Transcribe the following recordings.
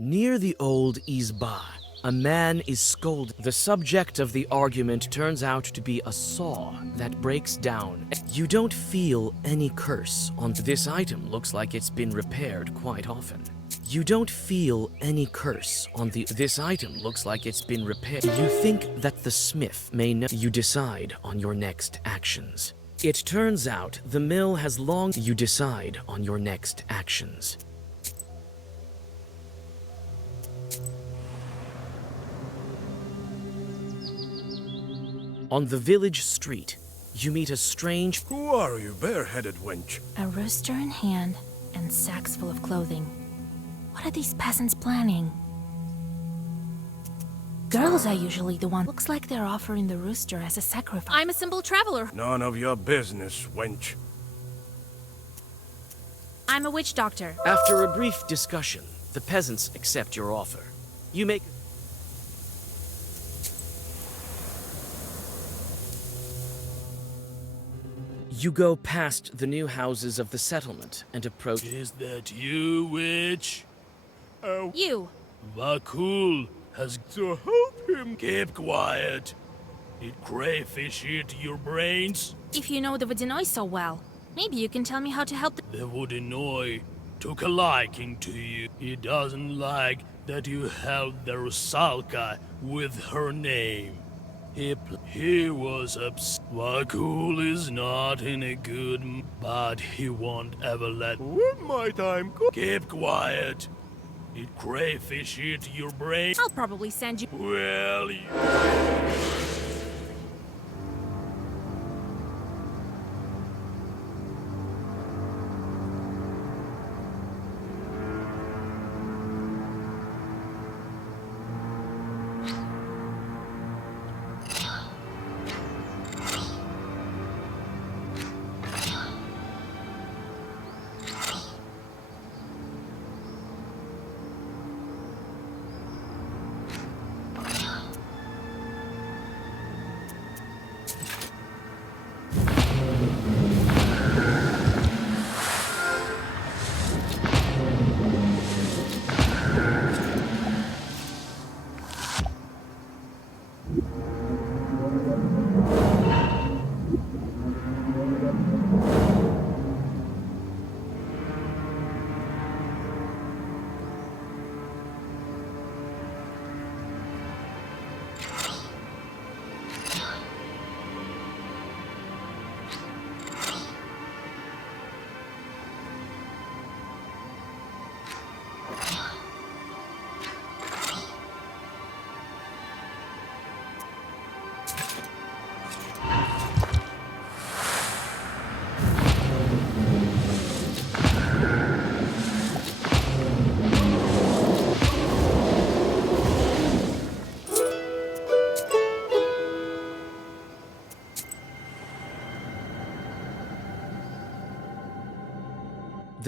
Near the old Izba, a man is scolded. The subject of the argument turns out to be a saw that breaks down. You don't feel any curse on this item. Looks like it's been repaired quite often. You don't feel any curse on this item. Looks like it's been repaired. You think that the smith may know. You decide on your next actions. It turns out the mill has long. You decide on your next actions. On the village street, you meet a strange... Who are you, bareheaded wench? A rooster in hand and sacks full of clothing. What are these peasants planning? Girls are usually the one. Looks like they're offering the rooster as a sacrifice. I'm a simple traveler. None of your business, wench. I'm a witch doctor. After a brief discussion, the peasants accept your offer. You make... You go past the new houses of the settlement and approach... Is that you, witch? You. Vakul has to help him. Keep quiet. Did crayfish eat your brains? If you know the Vodinoi so well, maybe you can tell me how to help the... The Vodinoi took a liking to you. He doesn't like that you held the Rusalka with her name. He was upset. Vakul is not in a good mood, but he won't ever let... When my time comes... Keep quiet. Did crayfish eat your brain? I'll probably send you... Well,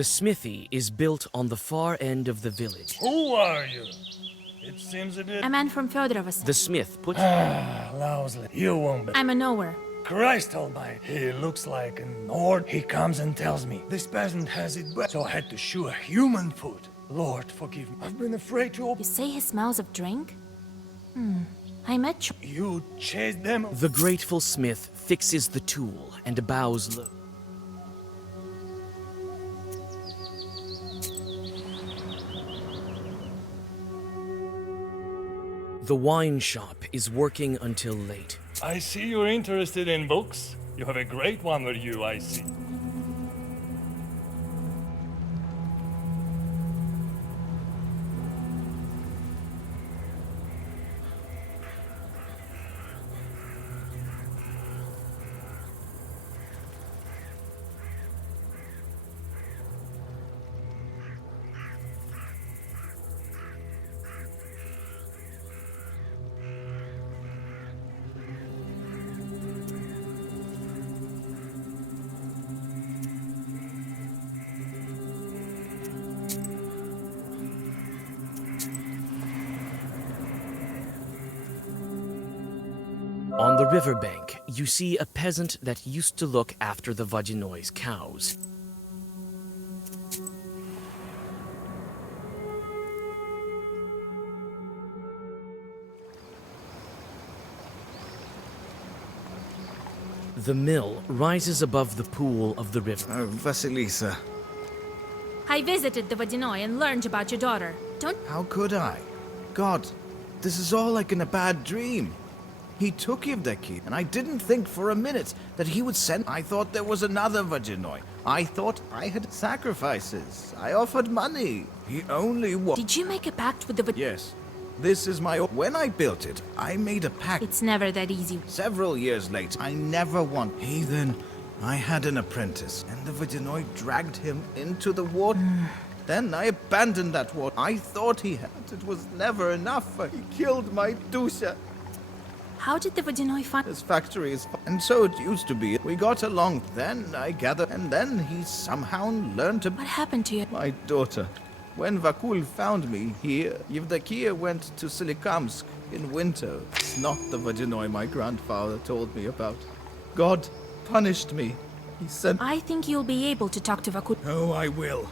The smithy is built on the far end of the village. Who are you? It seems a bit... A man from Fedorovsk. The smith puts... Lousy. You won't be... I'm a knower. Christ almighty. He looks like an Nord. He comes and tells me, this peasant has it bad, so I had to shoe a human foot. Lord, forgive me. I've been afraid to You open... say he smells of drink? I met you. You chased them? The grateful smith fixes the tool and bows low. The wine shop is working until late. I see you're interested in books. You have a great one with you, I see. On the riverbank, you see a peasant that used to look after the Vodinoi's cows. The mill rises above the pool of the river. Oh, Vasilisa, I visited the Vodinoi and learned about your daughter. Don't. how could I? God, this is all like in a bad dream. He took Yevdaki, and I didn't think for a minute that he would send. I thought there was another Vaginoi. I thought I had sacrifices. I offered money. He only Did you make a pact with the Yes, this is my. When I built it, I made a pact. It's never that easy. Several years later, I never want. Heathen, I had an apprentice, and the Vaginoi dragged him into the water. Then I abandoned that water. I thought he had. It was never enough. He killed my Dusha. How did the Vodinoi find? His factory is. And so it used to be. We got along. Then I gathered. And then he somehow learned to. What happened to you? My daughter. When Vakul found me here, Yevdakia went to Silikamsk in winter. It's not the Vaginoi my grandfather told me about. God punished me. He sent. I think you'll be able to talk to Vakul. Oh, I will.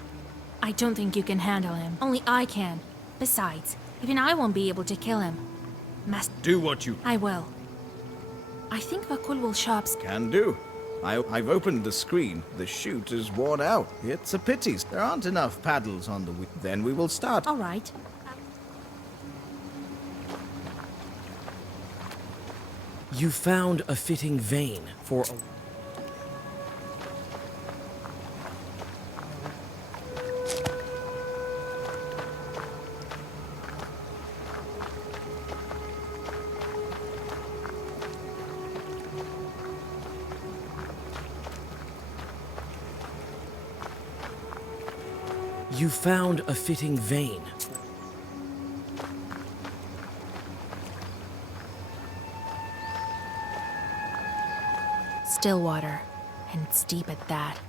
I don't think you can handle him. Only I can. Besides, even I won't be able to kill him. Do what you I will. I think Vakul will show up. can do. I've opened the screen. The chute is worn out. It's a pity. There aren't enough paddles on the wheel. Then we will start. All right. You found a fitting vein for a... You found a fitting vein. Still water, and it's deep at that.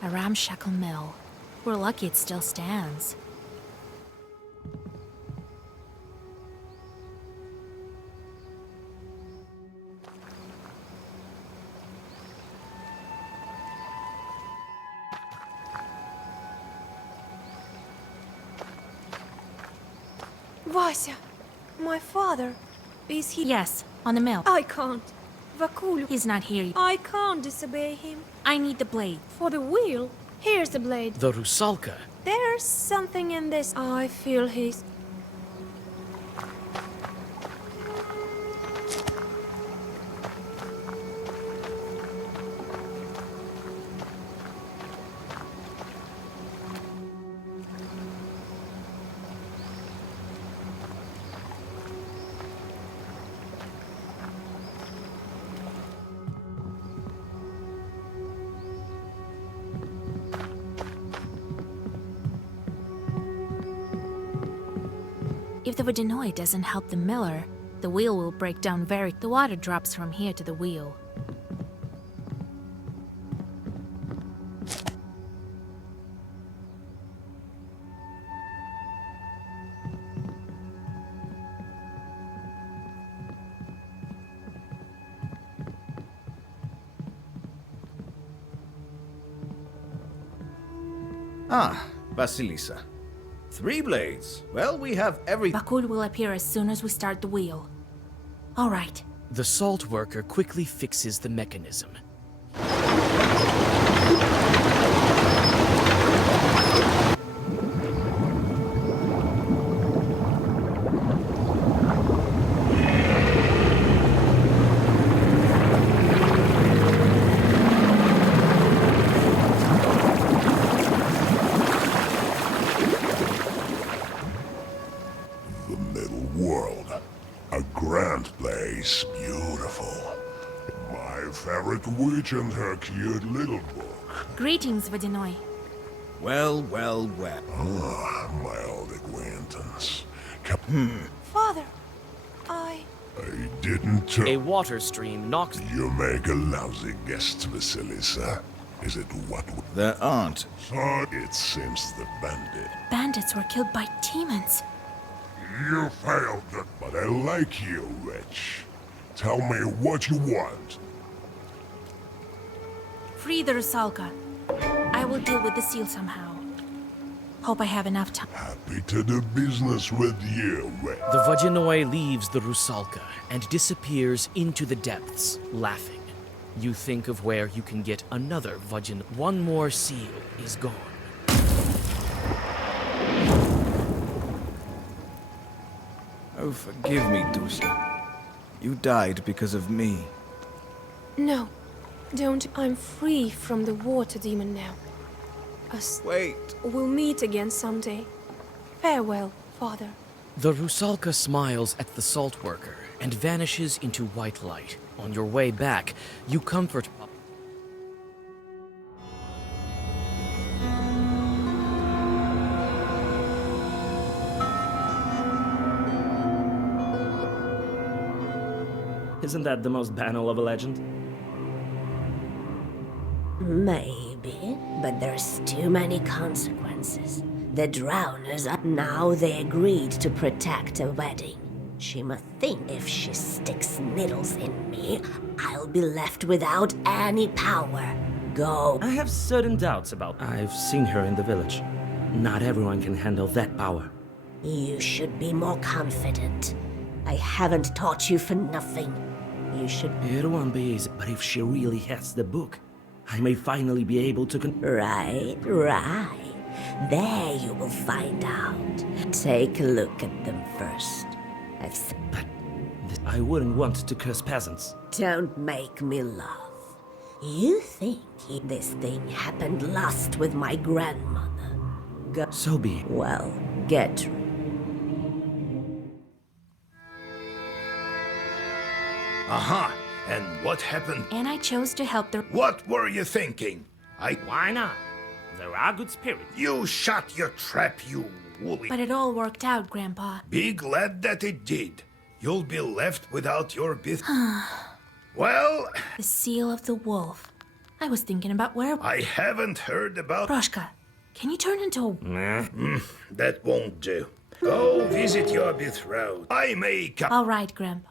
A ramshackle mill. We're lucky it still stands. Vasya, my father, is he? Yes, on the mill. I can't. Vakul, He's not here. I can't disobey him. I need the blade. For the wheel, here's the blade. The Rusalka. There's something in this. I feel his. If the Vodinoi doesn't help the miller, the wheel will break down very... The water drops from here to the wheel. Ah, Vasilisa. 3 blades. Well, we have every. Vakul will appear as soon as we start the wheel. All right. The salt worker quickly fixes the mechanism. world. A grand place, beautiful. My favorite witch and her cute little book. Greetings, Vodinoy. Well, well, well. Ah, my old acquaintance. Father, I didn't tell A water stream knocks. you make a lousy guest, Vasilisa. Is it what? There aren't. So it seems the bandit. Bandits were killed by demons. You failed that, but I like you, witch. Tell me what you want. Free the Rusalka. I will deal with the seal somehow. Hope I have enough time. Happy to do business with you, witch. The Vodinoy leaves the Rusalka and disappears into the depths, laughing. You think of where you can get another Vodinoy. One more seal is gone. Oh, forgive me, Dusha. You died because of me. No, don't. I'm free from the water demon now. Us Wait. will meet again someday. Farewell, Father. The Rusalka smiles at the salt worker and vanishes into white light. On your way back, you comfort. Isn't that the most banal of a legend? Maybe, but there's too many consequences. The drowners are now they agreed to protect a wedding. She must think if she sticks needles in me, I'll be left without any power. Go. I have certain doubts about. I've seen her in the village. Not everyone can handle that power. You should be more confident. I haven't taught you for nothing. You should. It won't be easy, but if she really has the book, I may finally be able to Right. There you will find out. Take a look at them first. But I wouldn't want to curse peasants. Don't make me laugh. You think this thing happened last with my grandmother? So be it. Well, get Aha! And what happened? And I chose to help the. What were you thinking? Why not? There are good spirits. You shut your trap, you woolly. But it all worked out, Grandpa. Be glad that it did. You'll be left without your Well, The seal of the wolf. I was thinking about where. I haven't heard about. Proshka, can you turn into a. That won't do. Go visit your betrothed. I may come. All right, Grandpa.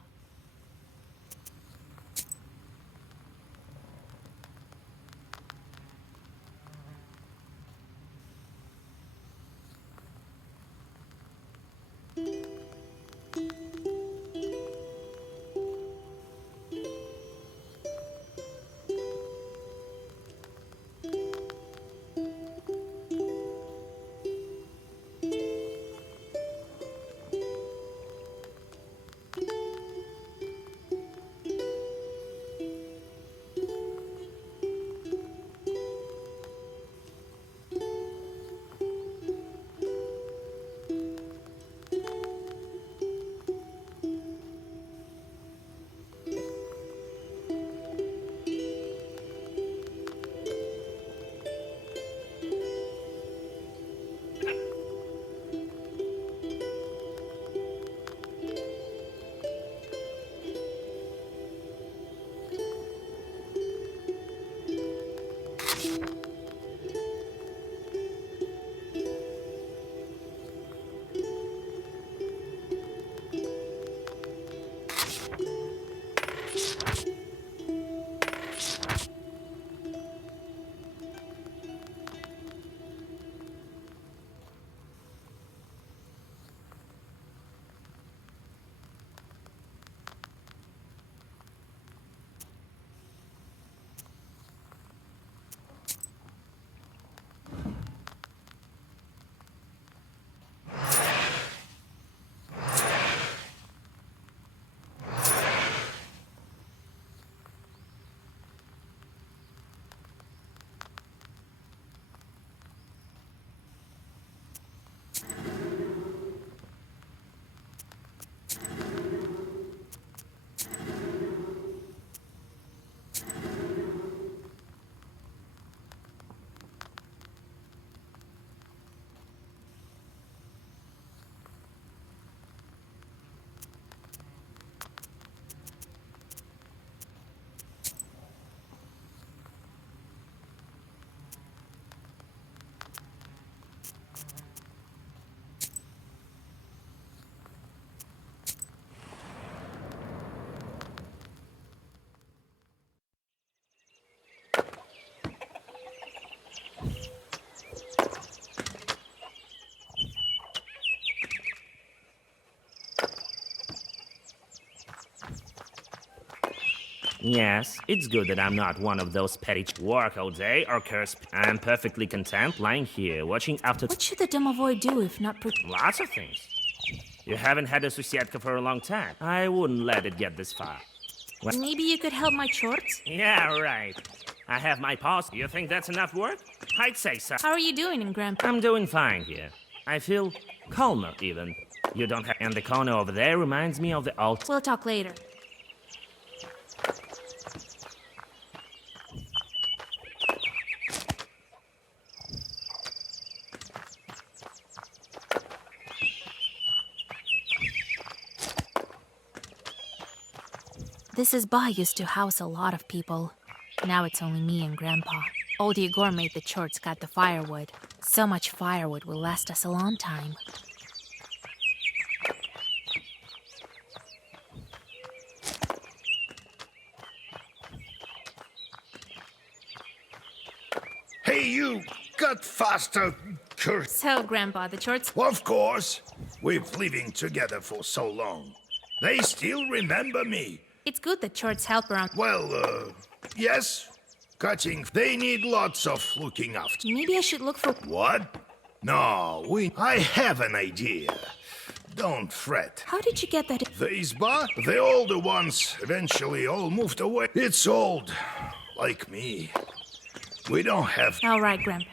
Yes, it's good that I'm not one of those petty work all day or curse. I'm perfectly content lying here, watching after What should the domovoi do if not lots of things. You haven't had a Susietka for a long time. I wouldn't let it get this far. Maybe you could help my chores? Yeah, right. I have my paws. You think that's enough work? I'd say so. How are you doing in Grandpa? I'm doing fine here. I feel calmer, even. You don't have... And the corner over there reminds me of the old... We'll talk later. This Izba used to house a lot of people. Now it's only me and Grandpa. Old Igor made the chorts, got the firewood. So much firewood will last us a long time. Hey, you! Cut faster, curse! So, Grandpa, the chorts... Of course! We've living together for so long. They still remember me. It's good that chorts help around... Well, yes. Cutting. They need lots of looking after. Maybe I should look for... What? No, I have an idea. Don't fret. How did you get that... The Izba? The older ones eventually all moved away. It's old. Like me. We don't have... All right, Grandpa.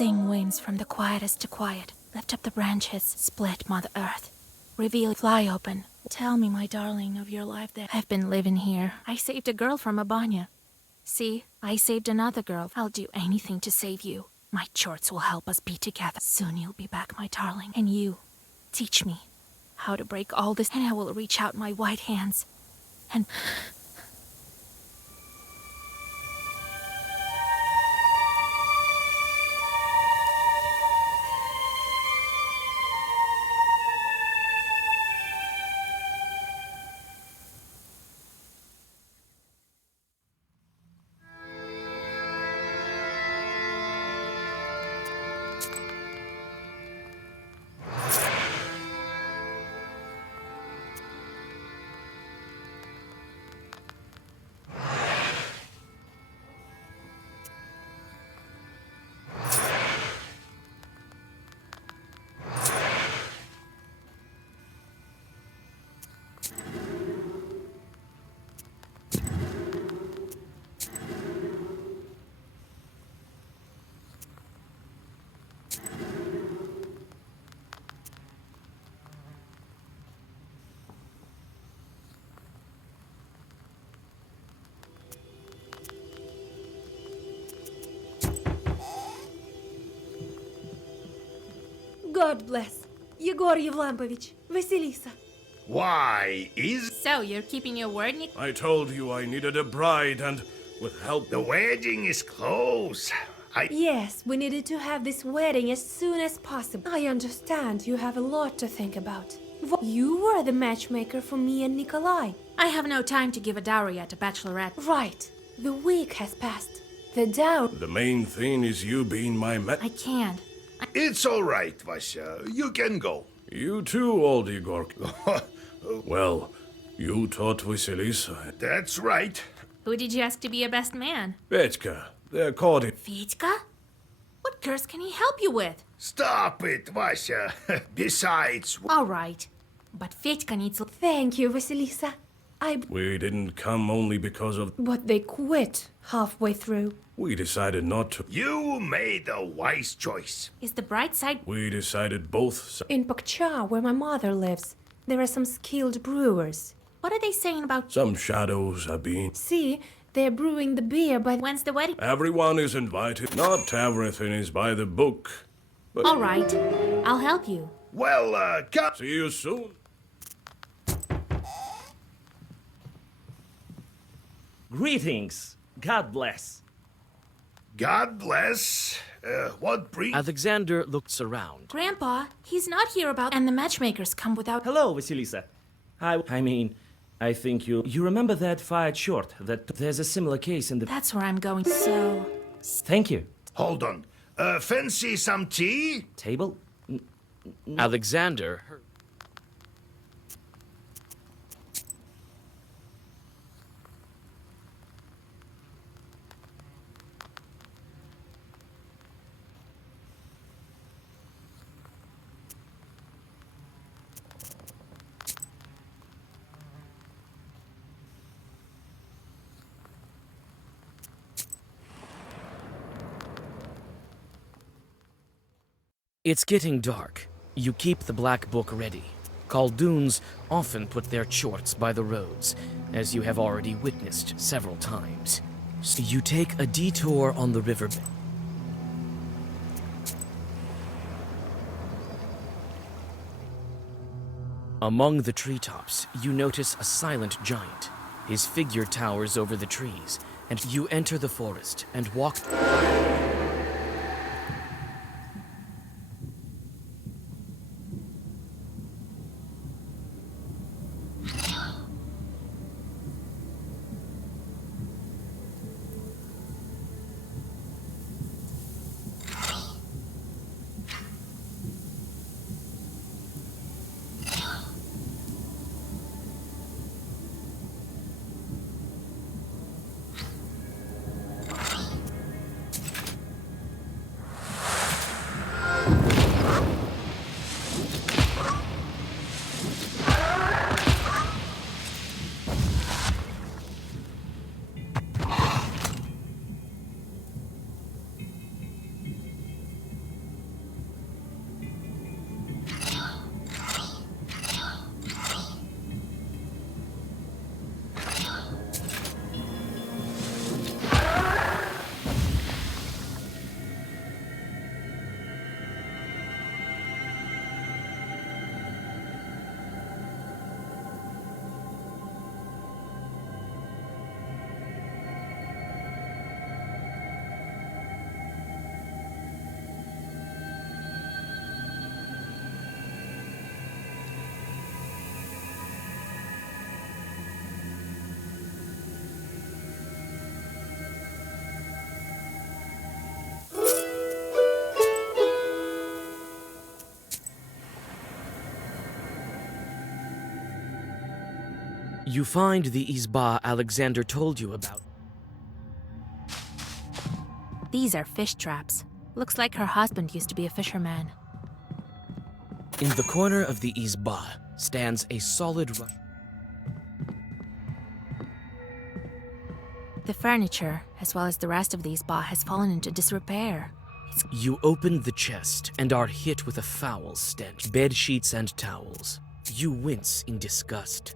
Sing winds from the quietest to quiet. Lift up the branches, split Mother Earth. Reveal, fly open. Tell me, my darling, of your life there. I've been living here. I saved a girl from Abanya. See, I saved another girl. I'll do anything to save you. My chorts will help us be together. Soon you'll be back, my darling. And you, teach me how to break all this, and I will reach out my white hands and... God bless. Yegor Yevlampovich, Vasilisa. Why is So, you're keeping your word, Nick? I told you I needed a bride, and with help... the wedding is close? Yes, we needed to have this wedding as soon as possible. I understand you have a lot to think about. You were the matchmaker for me and Nikolai. I have no time to give a dowry at a bachelorette. Right. The week has passed. The dowry... The main thing is you being my I can't. It's all right, Vasya. You can go. You too, old Igor. Well, you taught Vasilisa. That's right. Who did you ask to be your best man? Petka, they're called it. Vitka? What curse can he help you with? Stop it, Vasya. Besides... All right. But Fetka needs... Thank you, Vasilisa. We didn't come only because of... But they quit halfway through. We decided not to. You made a wise choice. Is the bright side... We decided both... In Pakcha, where my mother lives, there are some skilled brewers. What are they saying about... Some shadows are being... See, they're brewing the beer by... When's the wedding? Everyone is invited. Not everything is by the book. But... All right. I'll help you. Well, come... See you soon. Greetings. God bless. God bless. What breed? Alexander looks around. Grandpa, he's not here about... And the matchmakers come without... Hello, Vasilisa. I think you remember that fight short, that there's a similar case in the... That's where I'm going. So... Thank you. Hold on. Fancy some tea? Table? Alexander... It's getting dark. You keep the black book ready. Khaldoons often put their chorts by the roads, as you have already witnessed several times. So you take a detour on the river. Among the treetops, you notice a silent giant. His figure towers over the trees, and you enter the forest and walk... You find the Izba Alexander told you about. These are fish traps. Looks like her husband used to be a fisherman. In the corner of the Izba stands a solid rock. The furniture, as well as the rest of the Izba, has fallen into disrepair. You open the chest and are hit with a foul stench. Bed sheets and towels. You wince in disgust.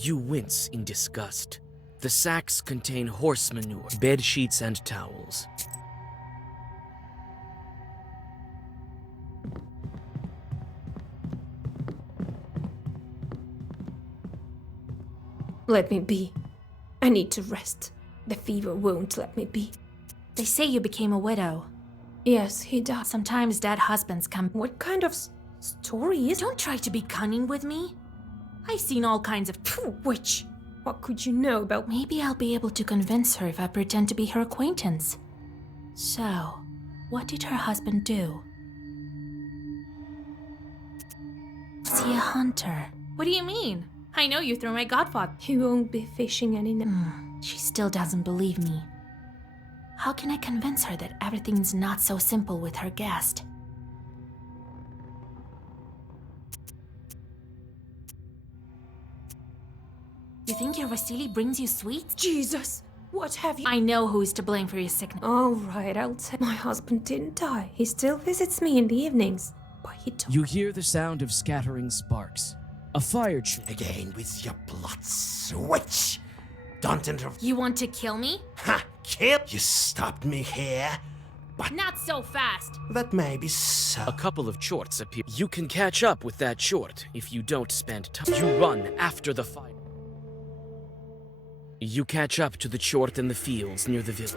You wince in disgust. The sacks contain horse manure, bed sheets and towels. Let me be. I need to rest. The fever won't let me be. They say you became a widow. Yes, he died. Sometimes dead husbands come. What kind of story is... Don't try to be cunning with me. I've seen all kinds of... Witch. What could you know about... Maybe I'll be able to convince her if I pretend to be her acquaintance. So, what did her husband do? Is he a hunter? What do you mean? I know you through my godfather. He won't be fishing anymore. She still doesn't believe me. How can I convince her that everything's not so simple with her guest? You think your Vasily brings you sweets? Jesus! What have you... I know who's to blame for your sickness. All right, I'll tell... My husband didn't die. He still visits me in the evenings. But he told... You hear the sound of scattering sparks. A fire Again with your blood switch. Don't interrupt. You want to kill me? Ha! Kill! You stopped me here. But Not so fast! that may be so. A couple of chorts appear. You can catch up with that chort if you don't spend time. You run after the fire. You catch up to the chort in the fields near the village.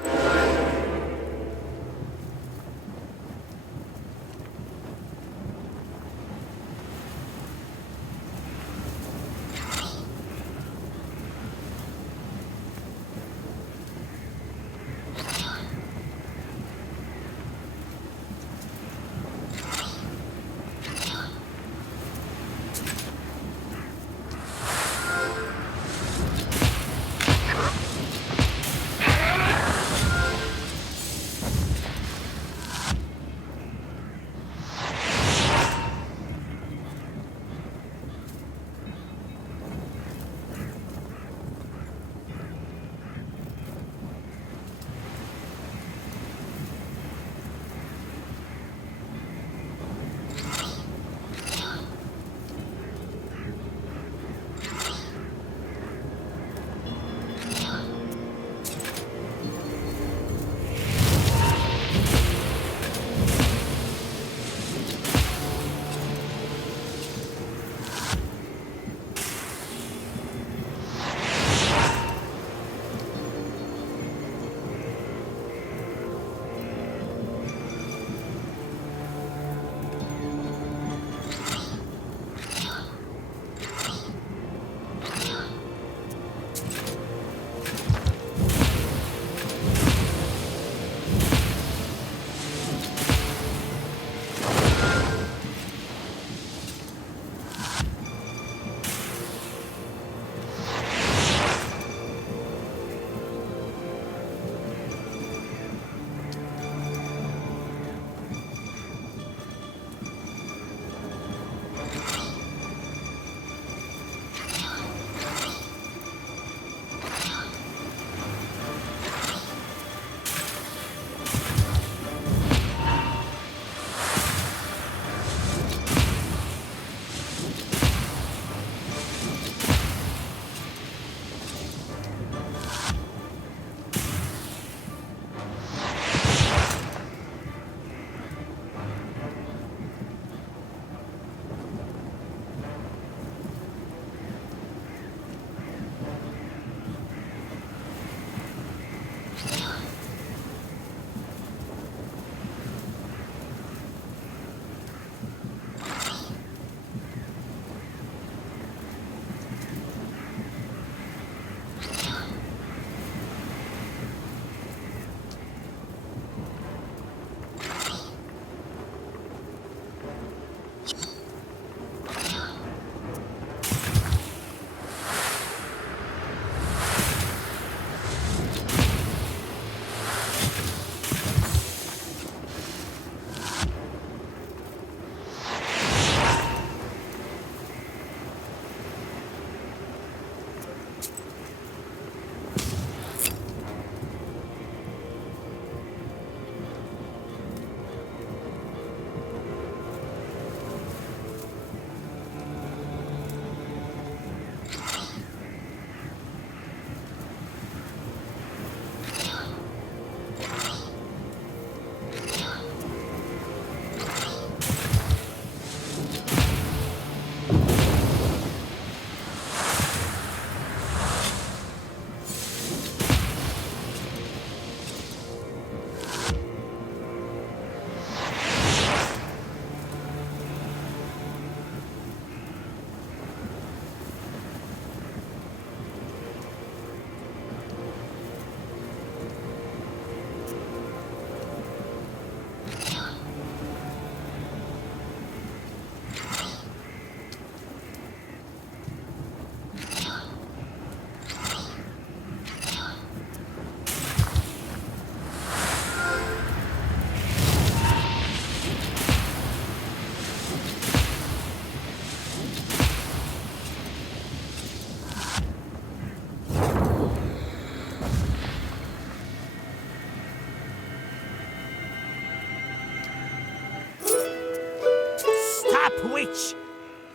trap, witch!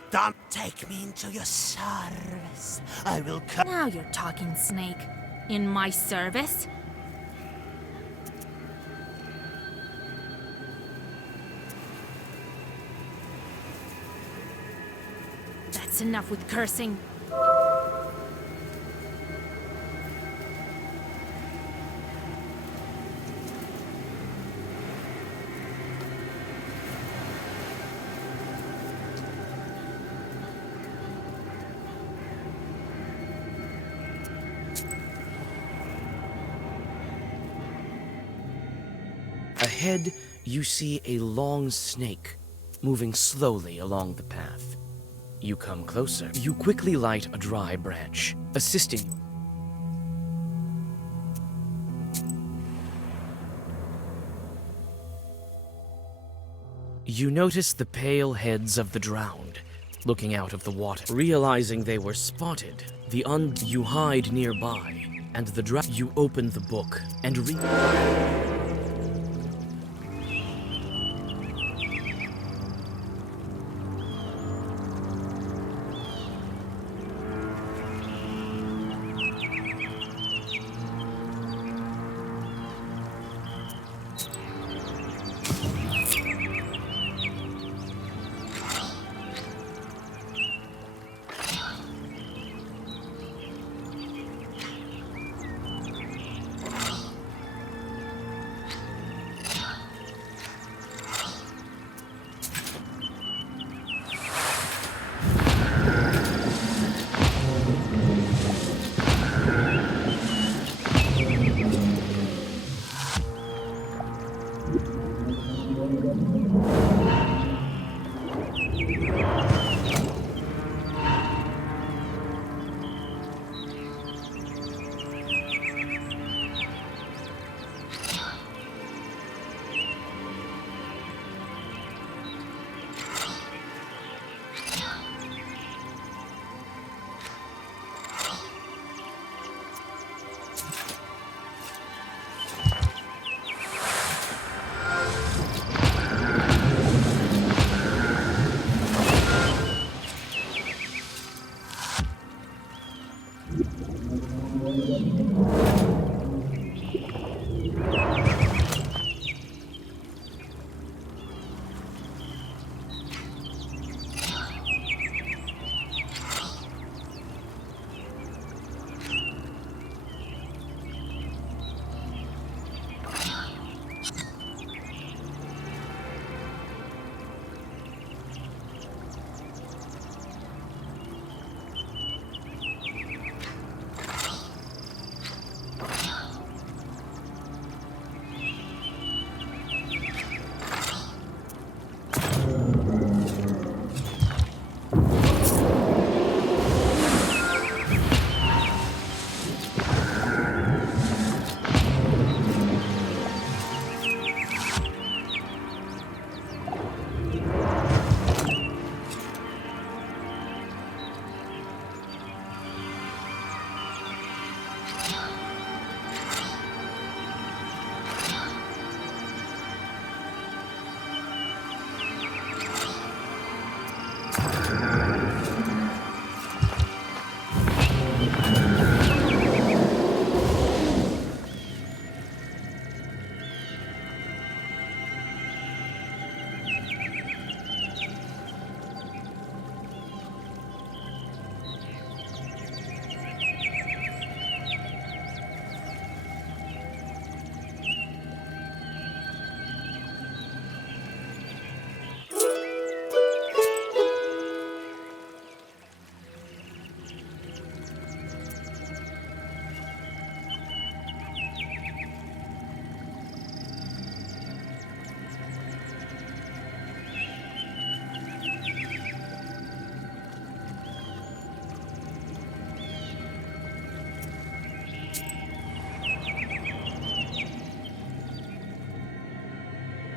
Don't take me into your service. I will cut. Now you're talking, Snake. In my service? That's enough with cursing. Ahead, you see a long snake moving slowly along the path. You come closer. You quickly light a dry branch, assisting you. You notice the pale heads of the drowned, looking out of the water. Realizing they were spotted, you hide nearby, and you open the book and read.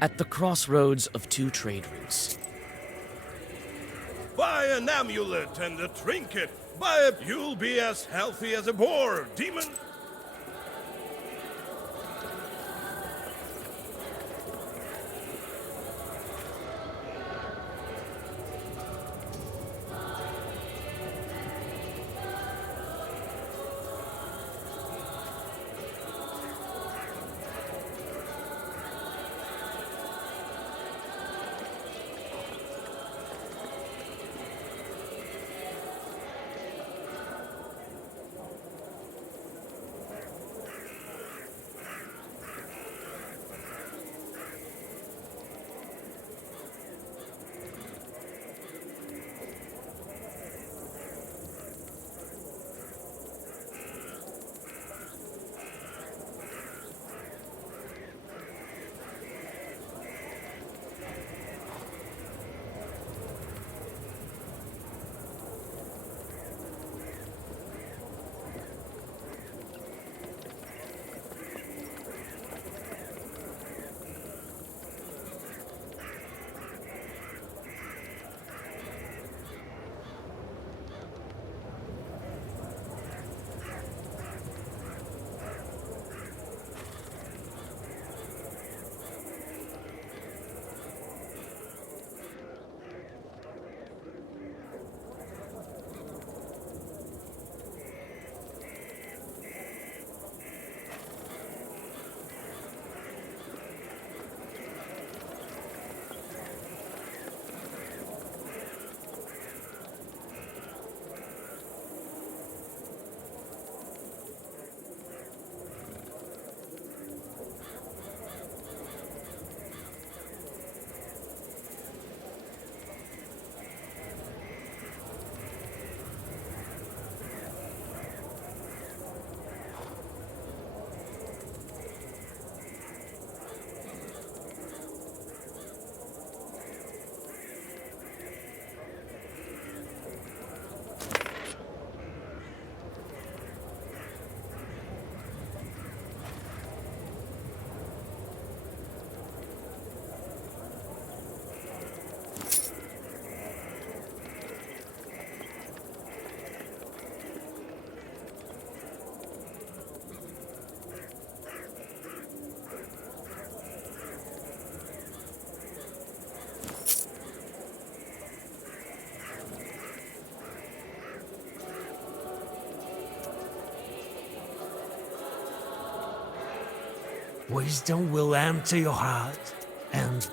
At the crossroads of two trade routes. Buy an amulet and a trinket. Buy it. You'll be as healthy as a boar, demon. Wisdom will enter your heart, and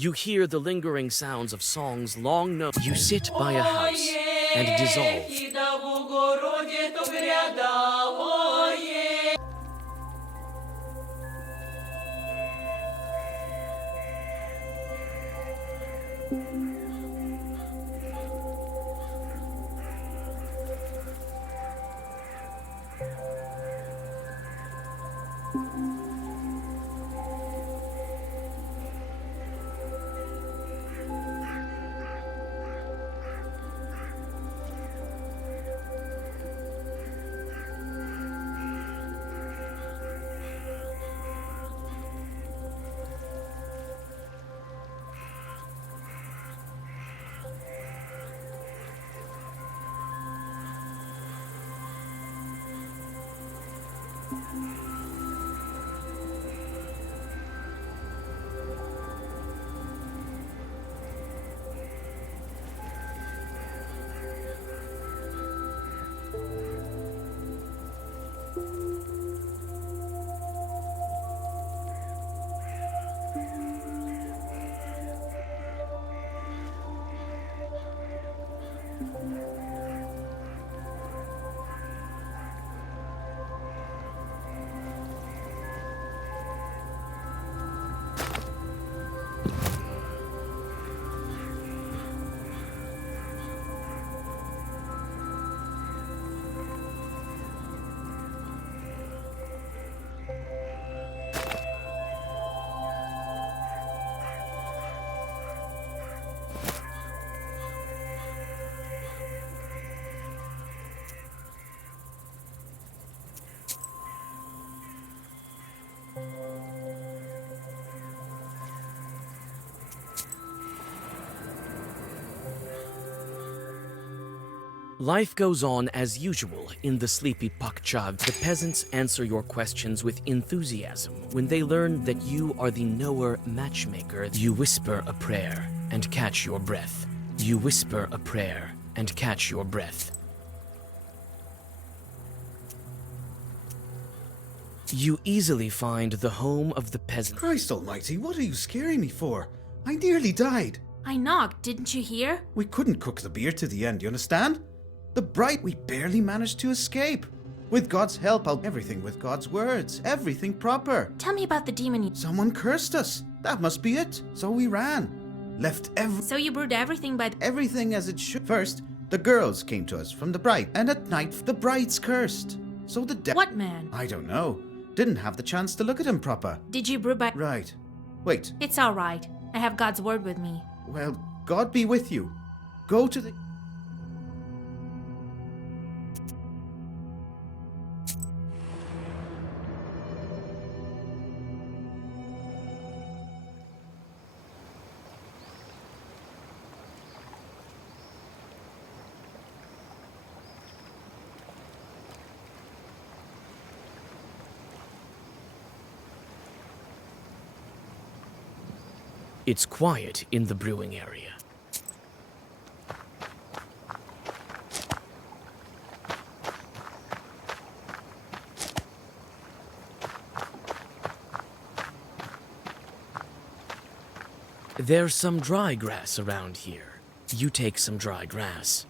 You hear the lingering sounds of songs long known. You sit by a house and dissolve. Life goes on as usual in the sleepy Pakchav. The peasants answer your questions with enthusiasm. When they learn that you are the knower matchmaker, you whisper a prayer and catch your breath. You whisper a prayer and catch your breath. You easily find the home of the peasant. Christ almighty, what are you scaring me for? I nearly died. I knocked, didn't you hear? We couldn't cook the beer to the end, you understand? The bright, we barely managed to escape. With God's help, everything with God's words, everything proper. Tell me about the demon. Someone cursed us. That must be it. So we ran. Left So you brewed everything by everything as it should. First, the girls came to us from the bride, and at night, the bride's cursed. So the What man? I don't know. Didn't have the chance to look at him proper. Did you brew by... Right. Wait. It's all right. I have God's word with me. Well, God be with you. Go to the... It's quiet in the brewing area. There's some dry grass around here. You take some dry grass.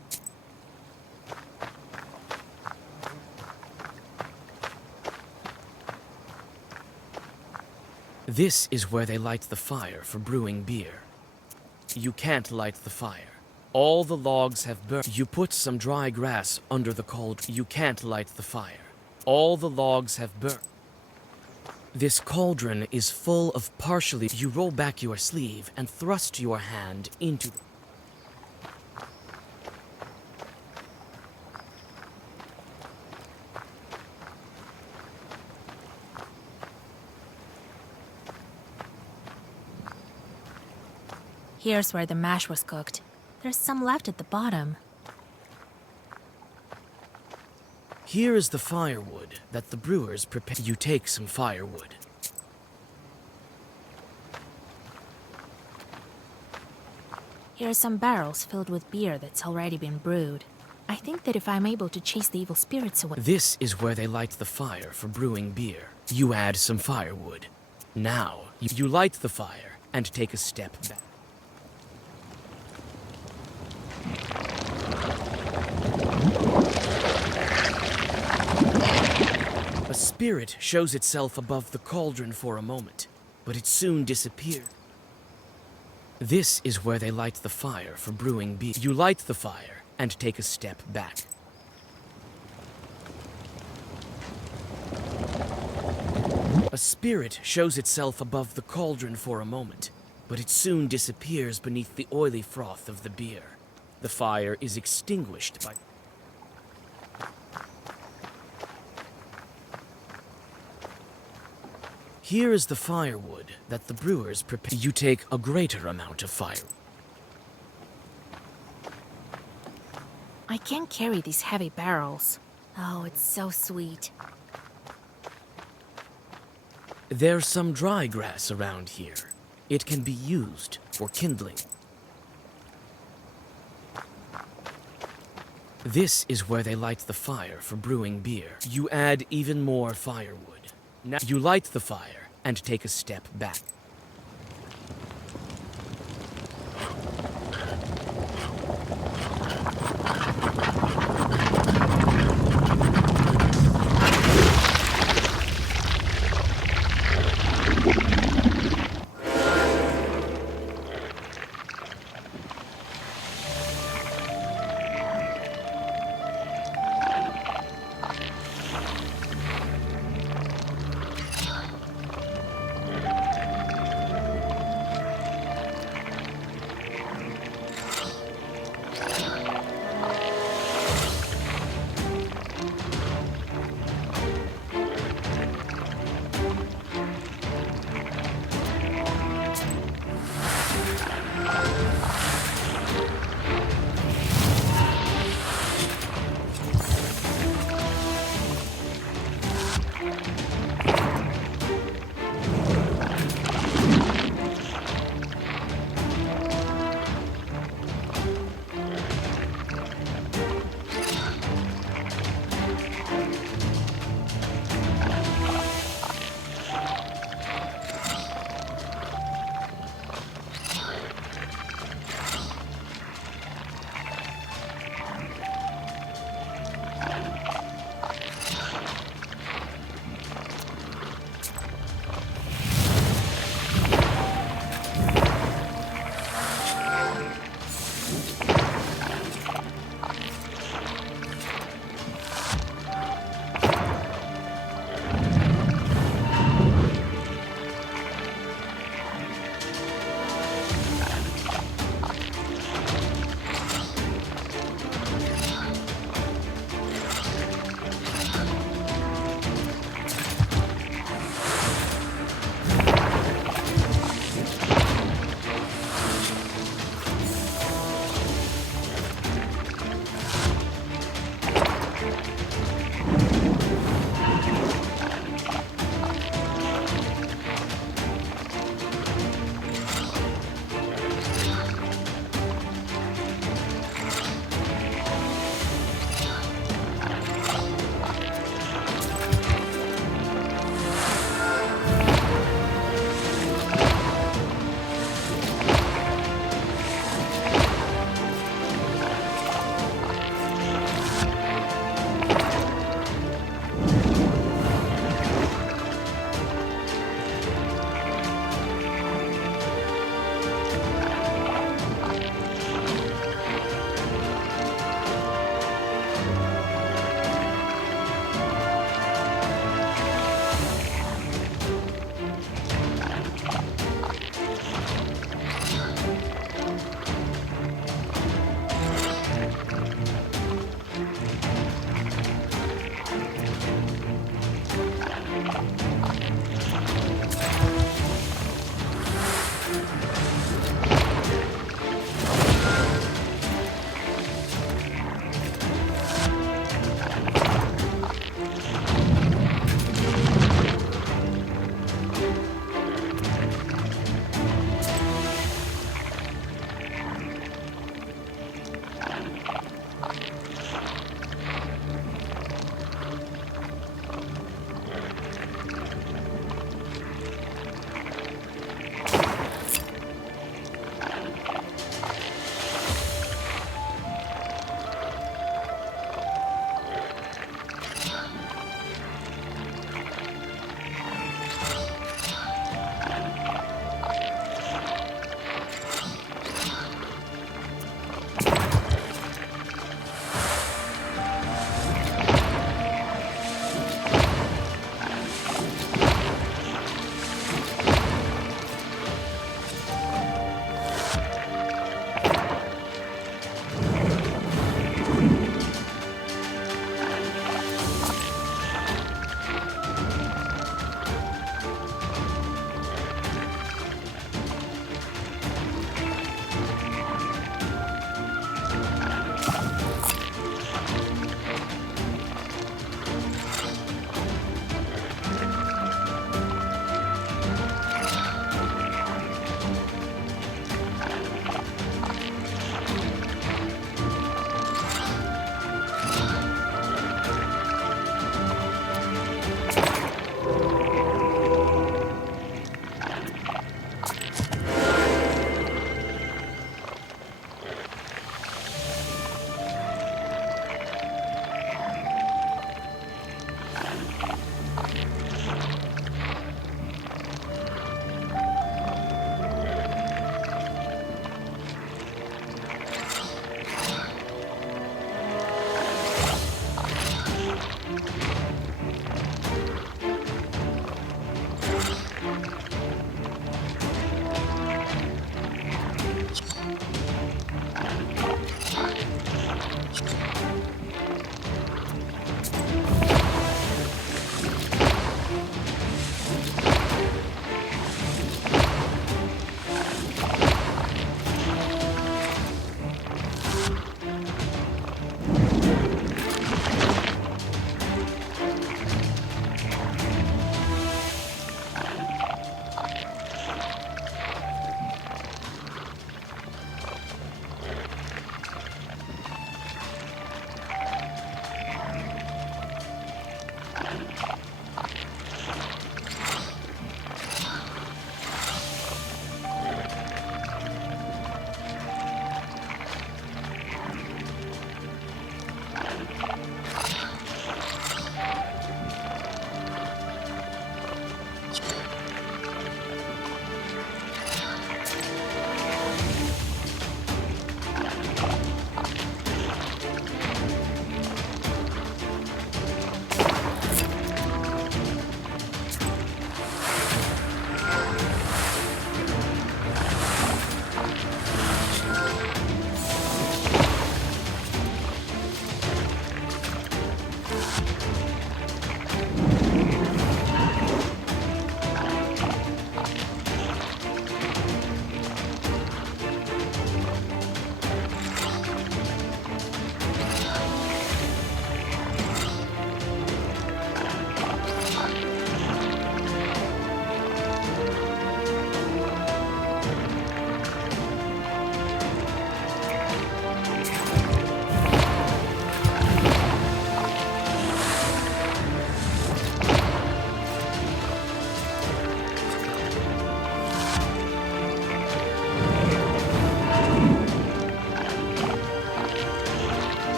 This is where they light the fire for brewing beer. You can't light the fire. All the logs have burned. You put some dry grass under the cauldron. You can't light the fire. All the logs have burned. This cauldron is full of partially... You roll back your sleeve and thrust your hand into... Here's where the mash was cooked. There's some left at the bottom. Here is the firewood that the brewers prepare. You take some firewood. Here are some barrels filled with beer that's already been brewed. I think that if I'm able to chase the evil spirits away... This is where they light the fire for brewing beer. You add some firewood. Now, you light the fire and take a step back. A spirit shows itself above the cauldron for a moment, but it soon disappears. This is where they light the fire for brewing beer. You light the fire and take a step back. A spirit shows itself above the cauldron for a moment, but it soon disappears beneath the oily froth of the beer. The fire is extinguished by... Here is the firewood that the brewers prepare. You take a greater amount of fire. I can't carry these heavy barrels. Oh, it's so sweet. There's some dry grass around here. It can be used for kindling. This is where they light the fire for brewing beer. You add even more firewood. Now you light the fire and take a step back.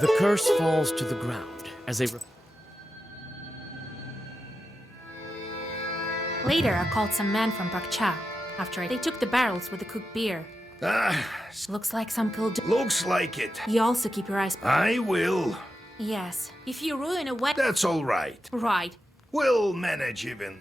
The curse falls to the ground as a... Later, I called some men from Bakcha. After they took the barrels with the cooked beer. Looks like some cool... Looks like it. You also keep your eyes... I will. Yes. If you ruin a wet... That's all right. Right. We'll manage even.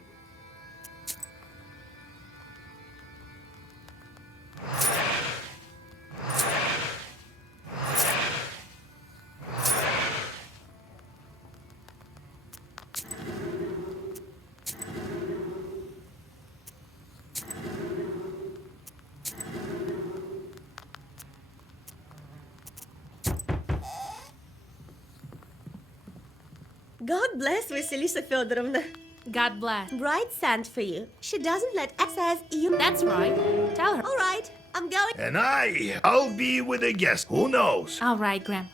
God bless Vasilisa Fyodorovna. God bless. Bride sent for you. She doesn't let access you. That's right. Tell her. All right, I'm going. And I'll be with the guest. Who knows? All right, Grandpa.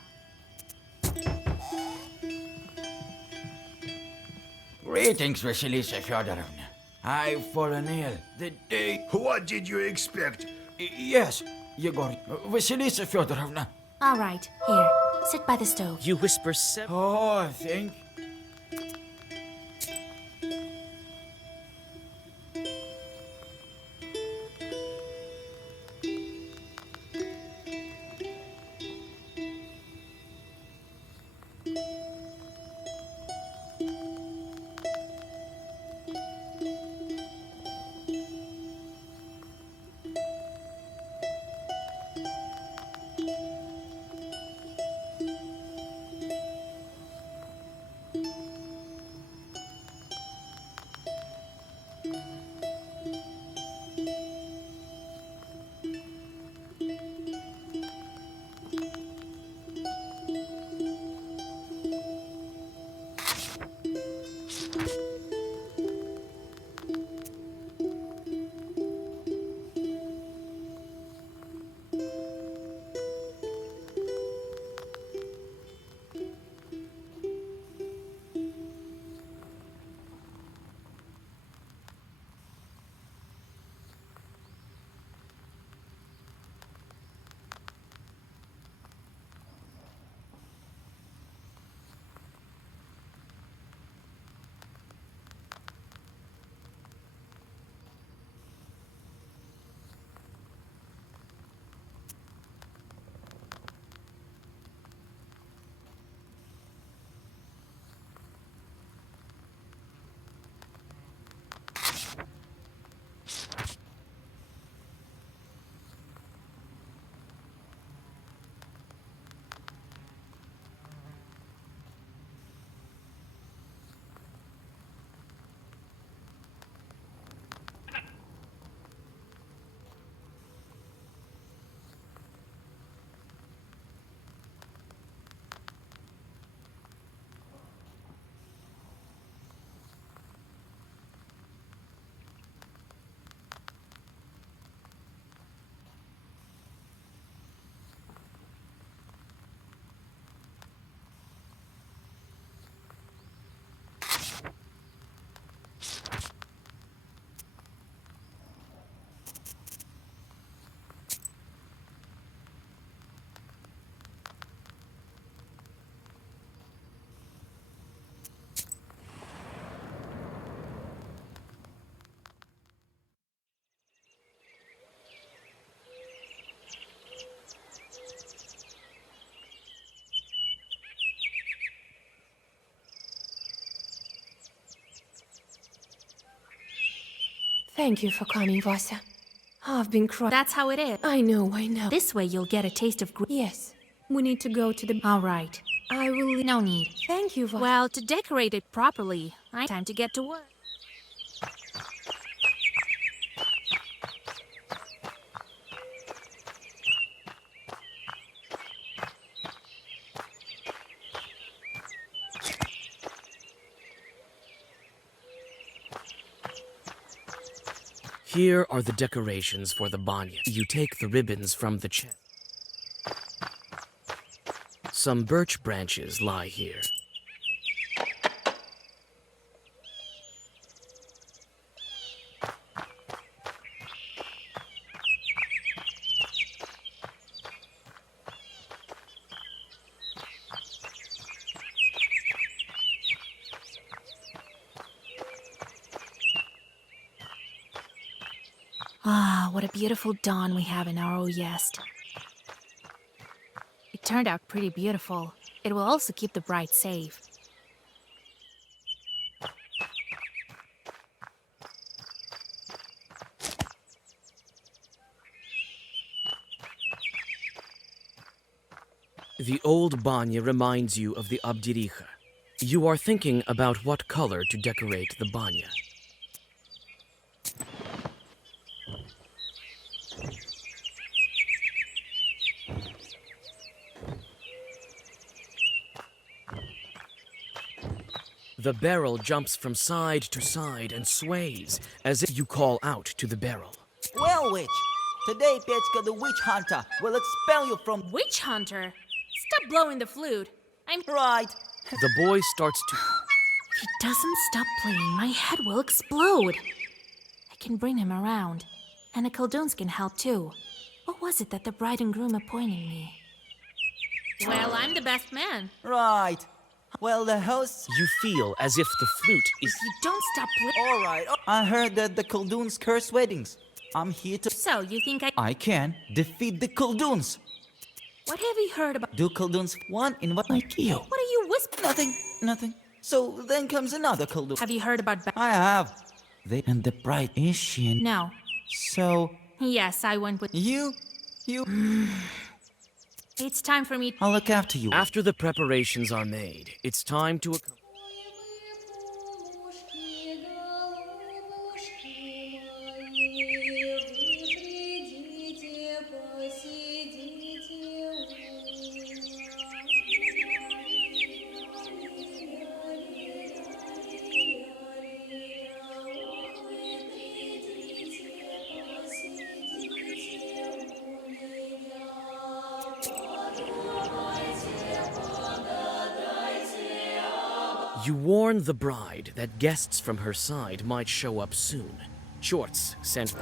Greetings, Vasilisa Fyodorovna. I've fallen ill. The day... What did you expect? Yes, Yegor. Vasilisa Fyodorovna. All right. Here. Sit by the stove. You whisper seven... Oh, thank... Thank you for coming, Vasa. I've been crying. That's how it is. I know, I know. This way you'll get a taste of... Yes. We need to go to the... All right. I will. No need. Thank you, Well, to decorate it properly, time to get to work. Here are the decorations for the banya. You take the ribbons from the chest. Some birch branches lie here. Ah, what a beautiful dawn we have in our Oyest. It turned out pretty beautiful. It will also keep the bride safe. The old banya reminds you of the Abdiricha. You are thinking about what color to decorate the banya. The barrel jumps from side to side and sways as if you call out to the barrel. Well, witch, today Petska the witch hunter will expel you from... Witch hunter? Stop blowing the flute. I'm... Right. The boy starts to... If he doesn't stop playing, my head will explode. I can bring him around. And the Khaldun's can help too. What was it that the bride and groom appointed me? Well, I'm the best man. Right. Well, the hosts... You feel as if the flute is... If you don't stop playing... All right. I heard that the Khalduns curse weddings. I'm here to... So, you think I can defeat the Khalduns. What have you heard about... Do Khalduns want invite like you? What are you whispering? Nothing. So then comes another Khaldun. Have you heard about... I have. They and the bride, is she in... No. So... Yes, I went with... You... It's time for me... I'll look after you. After the preparations are made, it's time to... You warn the bride that guests from her side might show up soon. Shorts sent...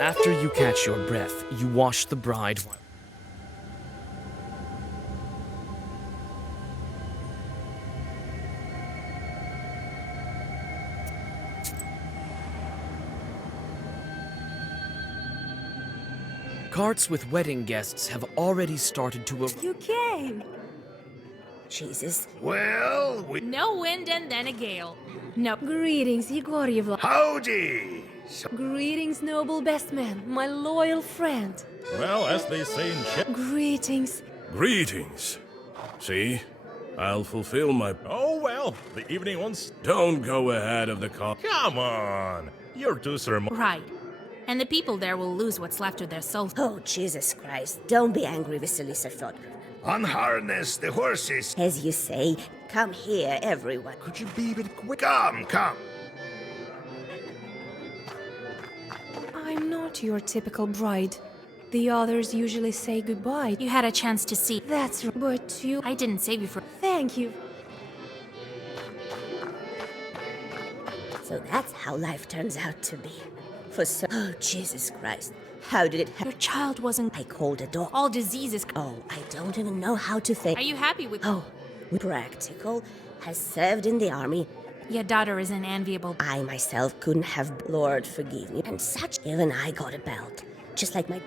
After you catch your breath, you wash the bride. Carts with wedding guests have already started to arrive. You came! Jesus. Well, No wind and then a gale. No. Greetings, Yegor Yevla. Howdy! Greetings, noble best man, my loyal friend. Well, as they say in ship. Greetings. Greetings. See? I'll fulfill my... Oh, well, the evening ones... Don't go ahead of the call. Come on! You're too ceremonious. Right. And the people there will lose what's left of their souls. Oh, Jesus Christ. Don't be angry, Vasilisa Fyodorovna. Unharness the horses. As you say, come here, everyone. Could you be a bit quick? Come. I'm not your typical bride. The others usually say goodbye. You had a chance to see. That's right, but you... I didn't save you for... Thank you. So that's how life turns out to be. For so... Oh, Jesus Christ. How did it happen? Your child wasn't... I called a dog. All diseases... Oh, I don't even know how to think. Are you happy with... Oh, practical. Has served in the army. Your daughter is an enviable... I myself couldn't have... Lord, forgive me. And such... Even I got a belt. Just like my...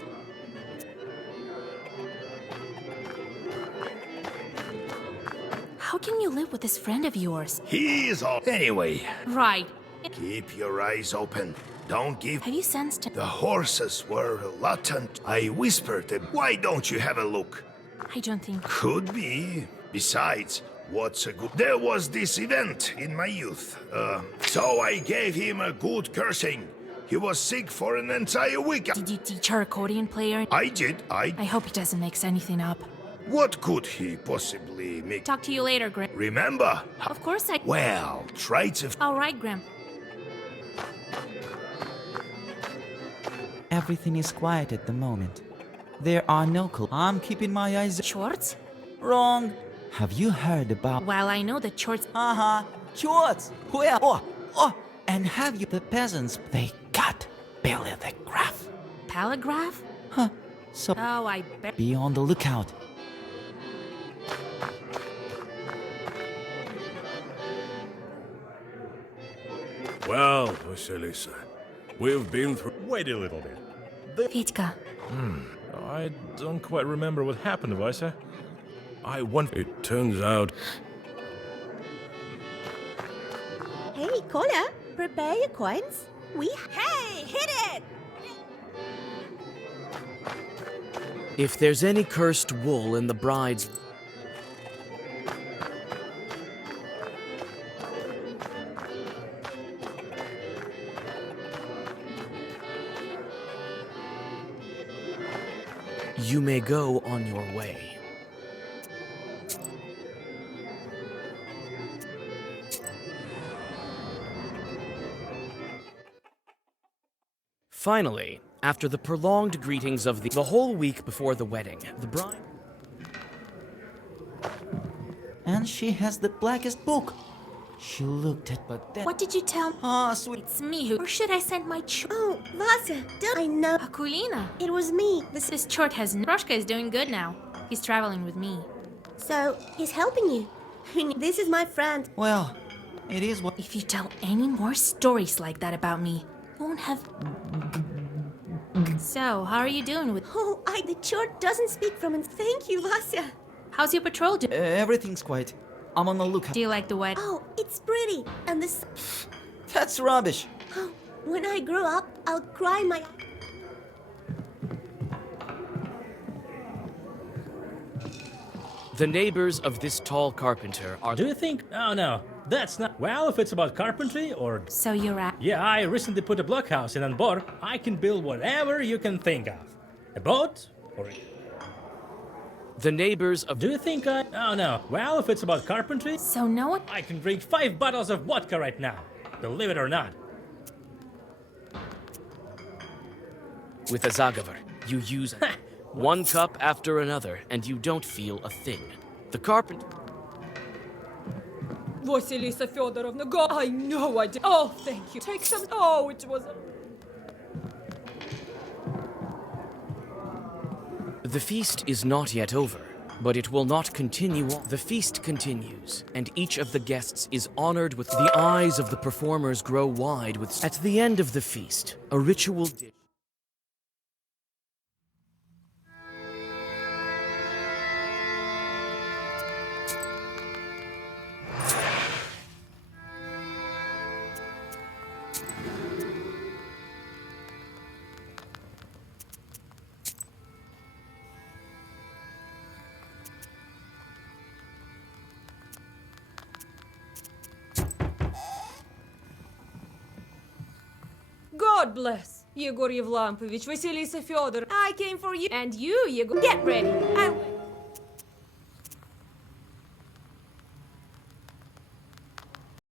How can you live with this friend of yours? He's all... Anyway, Right. keep your eyes open. Don't give... Have you sensed... The horses were reluctant. I whispered them, why don't you have a look? I don't think... Could be. Besides, what's a good... There was this event in my youth. So I gave him a good cursing. He was sick for an entire week. Did you teach her accordion player? I did. I hope he doesn't mix anything up. What could he possibly make? Talk to you later, Grim. Remember? Of course I... Well, try to... All right, Grim. Everything is quiet at the moment. There are no I'm keeping my eyes... Shorts? Wrong. Have you heard about... Well, I know that shorts... Shorts! Where? Oh! And have you... The peasants, they got Billy the Graph. Palagraph? Huh. So... Oh, I bet... Be on the lookout. Well, Vasilisa, we've been through... Wait a little bit. Vitka. I don't quite remember what happened, Vasia. I want... It turns out... Hey, Kola, prepare your coins. Hey, hit it! If there's any cursed wool in the bride's... You may go on your way. Finally, after the prolonged greetings of the whole week before the wedding, the bride... And she has the blackest book. She looked at, but then... What did you tell me? Sweet. It's me who... Or should I send my Oh, Vasia, don't I know... Akulina. It was me. This chort has... Roshka is doing good now. He's traveling with me. So, he's helping you. This is my friend. Well, it is what... If you tell any more stories like that about me, you won't have... So, how are you doing with... Oh, the chort doesn't speak from him. Thank you, Vasia. How's your patrol doing? Everything's quiet. I'm on the lookout. Do you like the wedding? Oh, it's pretty. And this... That's rubbish. Oh, when I grow up, I'll cry my... The neighbors of this tall carpenter are... Do you think... Oh, no. That's not... Well, if it's about carpentry or... So you're at... Yeah, I recently put a blockhouse in Anbor. I can build whatever you can think of. A boat or... The neighbors of... Do you think I... Oh, no. Well, if it's about carpentry... So no one... I can drink 5 bottles of vodka right now. Believe it or not. With a Zagavar, you use one cup after another, and you don't feel a thing. The carpenter... Vasilisa Fyodorovna, go! I know I did. Oh, thank you. Take some... Oh, it was... The feast is not yet over, but it will not continue on. The feast continues, and each of the guests is honored with... The eyes of the performers grow wide with... At the end of the feast, a ritual dish... God bless. Yegor Yevlampovich, Vasilisa Fyodor. I came for you. And you, Yegor. Get ready.